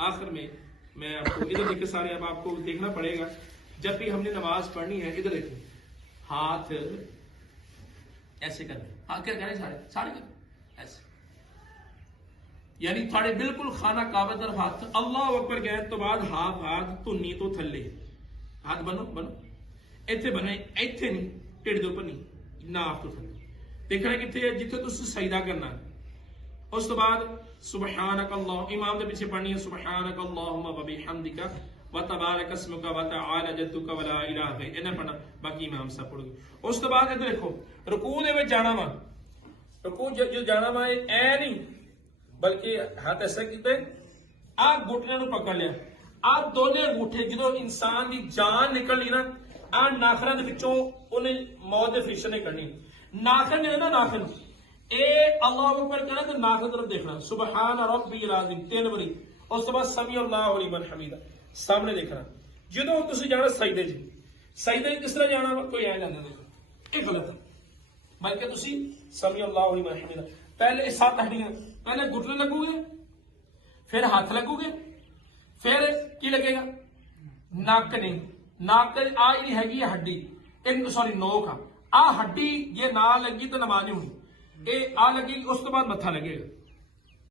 आखिर में मैं आपको इधर देखिए सारे, अब आपको देखना पड़ेगा जब भी हमने नमाज पढ़नी है। इधर देखिए हाथ ऐसे करने, हाथ क्या करें सारे सारे करें ऐसे, यानी थोड़े बिल्कुल खाना काबा तरफ हाथ, अल्लाह अकबर गए तो बाद हाथ धुन्नी तो थले हाथ बनो इत्थे बने, इत्थे नहीं ढिड दे उपर नहीं, नाक तो थले देखना कितने जिथे तुम सजदा करना। उस तो बाद सुबहानक अल्लाह इमाम के पीछे पढ़नी है, सुबहानक अल्लाहुम्मा व बिहम्दिका व तबारक अस्मुका व तआला जद्दुका व ला इलाहा इल्ला, इन्हें पढ़ना, बाकी इमाम साहब पढ़ोगे। उस तो बाद इधर देखो रुकू दे विच जाना वा, रुकू जो जाना वा ऐ नहीं बल्कि हाथ ऐसा किते आ घुटने नूं पकड़ लिया, आ दोने अंगूठे जो इंसान की जान निकलनी ना, आ नाखरां दे विचों उन्हें मौत दे फरिश्ते ने करनी, नाखन ने ना नाखन ए अल्लाह अकबर कहना तो नाखन तरफ देखना, सुबहान रब्बिल अज़ीम 3 बारी। उस बाद समी अल्लाहु लिमन हमीदा सामने देखना। जो तुम जाना सजदे च, सजदे किस तरह जाना कोई ऐ जाना देखो, ये गलत है, बल्कि तुम समी अल्लाहु लिमन हमीदा पहले 7 हड्डियां, पहले घुटने लगोगे, फिर हाथ लगोगे, फिर की लगेगा नक नहीं, नक आ जी हैगी हड्डी, सॉरी नोक आ हड्डी ये ना लगी तो नमाज नहीं होनी, ये आ लगेगी, उस तो बाद मत्था लगेगा।